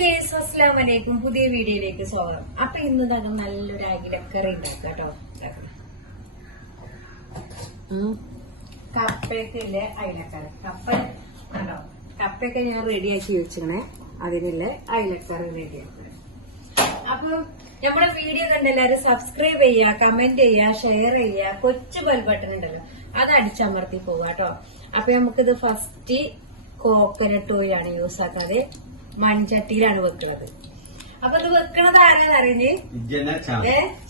Guys അസ്ലാം വലൈക്കും പുതിയ വീഡിയോയിലേക്ക് സ്വാഗതം. അപ്പൊ ഇന്ന് തന്നെ നല്ലൊരു അകിലക്കറി ഉണ്ടാക്കാം കേട്ടോ. കപ്പയൊക്കെ അയിലക്കറി. കപ്പ കണ്ടോ? കപ്പയൊക്കെ ഞാൻ റെഡിയാക്കി വെച്ചിരുന്നേ അതിനുള്ള അയിലക്കറി റെഡിയാക്കണം. അപ്പൊ നമ്മുടെ വീഡിയോ കണ്ട് എല്ലാവരും സബ്സ്ക്രൈബ് ചെയ്യുക കമന്റ് ചെയ്യുക ഷെയർ ചെയ്യുക. കൊച്ചു ബെൽ ബട്ടൺ ഉണ്ടല്ലോ. അത് അടിച്ചമർത്തി പോവാട്ടോ അപ്പൊ നമുക്കിത് ഫസ്റ്റ് കോക്കനട്ട് ഓയിലാണ് യൂസ് ആക്കാതെ മൺചട്ടിയിലാണ് വെക്കുന്നത് അപ്പൊ ഇത് വെക്കണത് ആരാന്ന് അറിഞ്ഞ്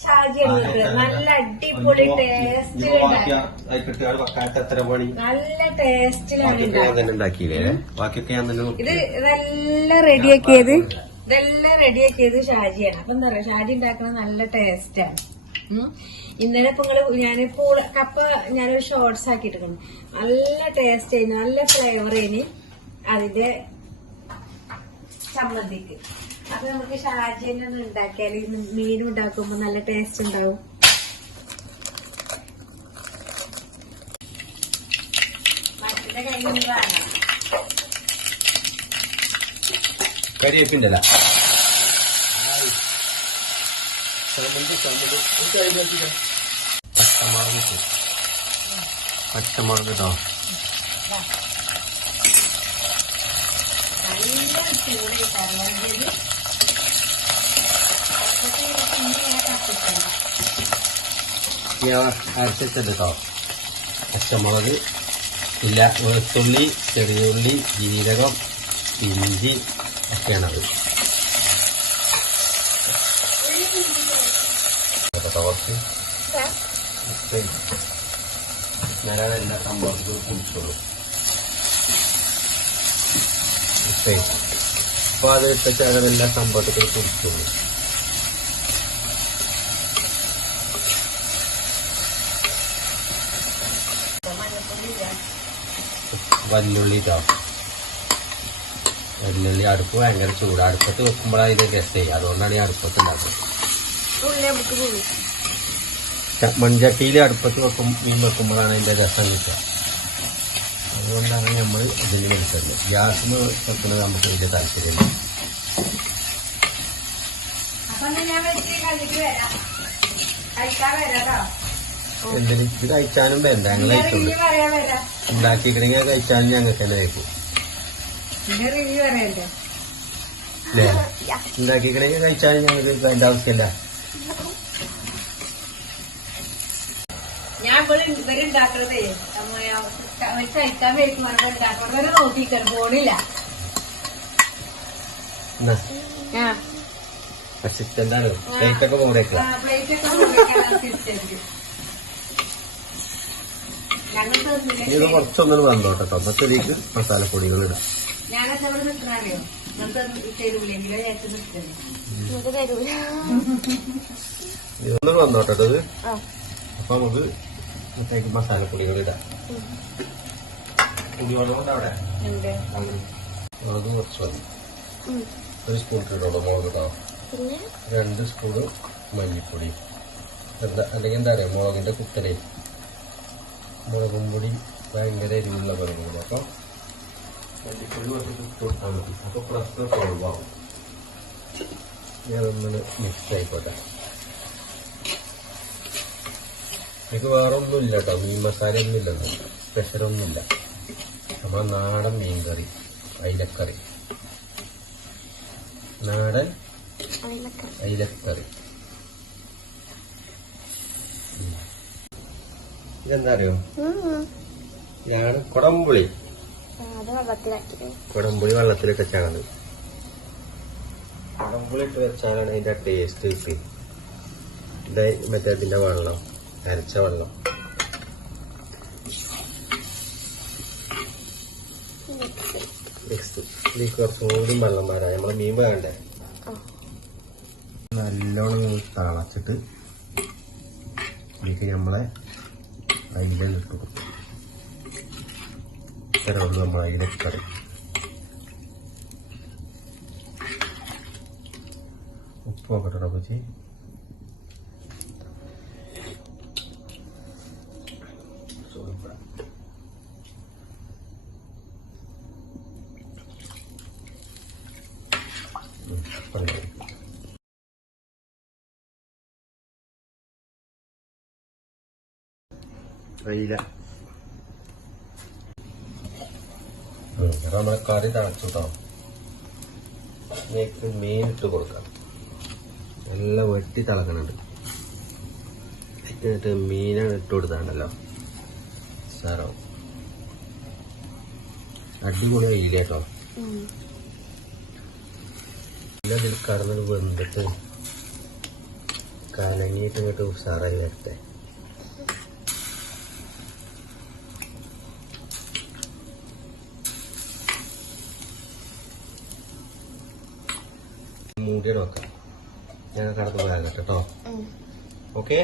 ഷാജിയാണ് വെക്കുന്നത് നല്ല അടിപൊളി പണി? നല്ല ടേസ്റ്റിലാണ് ഇത് ഇതെല്ലാം റെഡിയാക്കിയത്. ഇതെല്ലാം റെഡിയാക്കിയത് ഷാജിയാണ്. അപ്പൊ എന്താ പറയാ ഷാജി ഉണ്ടാക്കുന്നത് നല്ല ടേസ്റ്റാണ് ഇന്നലെ ഇപ്പൊ നിങ്ങൾ ഞാനിപ്പോ കപ്പ ഞാനൊരു ഷോർട്സ് ആക്കിയിട്ടുണ്ട് നല്ല ടേസ്റ്റ് ആയിരുന്നു നല്ല ഫ്ലേവർ ആയി അതിന്റെ ചമ്മന്തിക്ക് അപ്പൊ നമുക്ക് ഷാജി തന്നെ ഒന്ന് ഉണ്ടാക്കിയാൽ മീൻ ഉണ്ടാക്കുമ്പോ നല്ല ടേസ്റ്റ് ഉണ്ടാവും. മറ്റേ കയ്യിൽ. പച്ചമുളക് ഇട്ടു. പച്ചമുളക് കേട്ടോ കേട്ടോ പച്ചമുളക് ഇല്ല വെളുത്തുള്ളി ചെറിയുള്ളി ജീരകം ഇഞ്ചി ഒക്കെയാണത് കുറച്ച്. ഞാനാണ് എല്ലാ സംഭവത്തിലും കുടിച്ചോളൂ. അപ്പൊ അത് ഇട്ടിട്ട് എല്ലാ സംഭവത്തിലും കുടിക്കുന്നു വല്ലുള്ളി ഇട്ടോ വല്ലുള്ളി അടുപ്പ് ഭയങ്കര ചൂട്. അടുപ്പത്ത് വെക്കുമ്പോഴാണ് ഇത് ഗസ്റ്റ് അതുകൊണ്ടാണ് ഈ അടുപ്പത്ത് ഉണ്ടാക്കുന്നത്. മൺചട്ടിയിൽ അടുപ്പത്ത് വെക്കും മീൻ വെക്കുമ്പോഴാണ് അതിന്റെ രസം കിട്ടുക. അതുകൊണ്ടാണ് നമ്മൾ ഇതിൽ വെക്കുന്നത് ഗ്യാസിന് വെക്കുന്നത് നമുക്ക് വലിയ താല്പര്യമില്ല എന്തിന്? ഇത് കഴിച്ചാലും വേണ്ട. ഞങ്ങൾ വരാം. ഉണ്ടാക്കിക്കണമെങ്കിൽ കഴിച്ചാലും ഞങ്ങൾക്ക് തന്നെ കഴിക്കും. ഉണ്ടാക്കിക്കണെങ്കിൽ കഴിച്ചാലും ഞങ്ങൾക്ക് അതിന്റെ ആവശ്യമില്ല ഞാൻ ഇവിടെ ഇവരുണ്ടാക്കണതേ. അവർ കഴിക്കാൻ വരും ഉണ്ടാക്കണത് വരെ നോക്കിക്കാൻ പോണില്ല അസിസ്റ്റന്റ് ആണ്. പ്ലേറ്റ് ഒക്കെ ഇത് കുറച്ചൊന്നും വന്നോട്ടെ കേട്ടോ ഇതിലേക്ക് മസാലപ്പൊടികൾ ഇടാം. ഞാനൊക്കെ അവിടെ നിൽക്കണോ നമുക്ക് തരൂലെങ്കിലോ ചേച്ചി നിൽക്കുന്നത് വന്നോട്ടെ അപ്പൊ നമുക്ക് മറ്റേക്ക് മസാലപ്പൊടികൾ ഇടാം കുടിവെള്ളം അവിടെ? ഉണ്ട് കുറച്ച് മതി. ഒരു സ്പൂൺ ഇടോളൂ മുളക് കേട്ടോ രണ്ട് സ്പൂണ് മല്ലിപ്പൊടി. അല്ലെങ്കിൽ എന്താ പറയുക മുളകിന്റെ കുത്തലേ മുളകും പൊടി ഭയങ്കര എരിവുള്ള മുളകും അപ്പൊ മല്ലിപ്പൊടി കുറച്ച് കൊടുത്താൽ മതി. അപ്പൊ പ്രശ്നം സോൾവ് ആവും. ഞാനൊന്ന് മിക്സ് ആയിക്കോട്ടെ. എനിക്ക് വേറെ ഒന്നും ഇല്ല കേട്ടോ മീൻ മസാല ഒന്നും ഇല്ല സ്പെഷ്യൽ ഒന്നുമില്ല. നമ്മുടെ നാടൻ മീൻ കറി അയിലക്കറി. നാടൻ അയിലക്കറി. ഇതെന്താ അറിയോ ഇതാണ് കുടംപുളി. വെള്ളത്തിലാക്കി കുടംപുളി വെള്ളത്തിലിട്ട് വെച്ചാണ് കുടംപുളി ഇട്ട് വെച്ചാലാണ് അതിന്റെ ടേസ്റ്റ് കിട്ടി. ഇത് മറ്റേ അതിന്റെ വെള്ളം. അരച്ച വെള്ളം. നെക്സ്റ്റ് ഇതിലേക്ക് കുറച്ചും കൂടി വെള്ളം വരാം. നമ്മളെ മീൻ വേണ്ടേ? നല്ലോണം തിളച്ചിട്ട് ഇതിലേക്ക് നമ്മളെ അയില ഇട്ടു കൊടുക്കും. നമ്മൾ ഉള്ളൂ കറി. ഉപ്പ് നോക്കട്ടെ കൊച്ചി ഉം, അത് നമ്മളെ കറി തിളച്ചു കേട്ടോ. ഇതിലേക്ക് മീൻ ഇട്ട് കൊടുക്കാം. എല്ലാം വെട്ടി തിളക്കണുണ്ട്. എന്നിട്ട് മീനാണ് ഇട്ട് കൊടുത്താണ്ടല്ലോ. സാറോ അടിപൊളി കേട്ടോ. എല്ലാം ഇതിൽ കടന്നത് വെന്തിട്ട് കലങ്ങിയിട്ട് ഇങ്ങോട്ട് ഉഷാറായി വരട്ടെ. മൂടിയുടെ വെക്കാം ഞാൻ കടന്ന് പോയാൽ കേട്ടോ. ഓക്കെ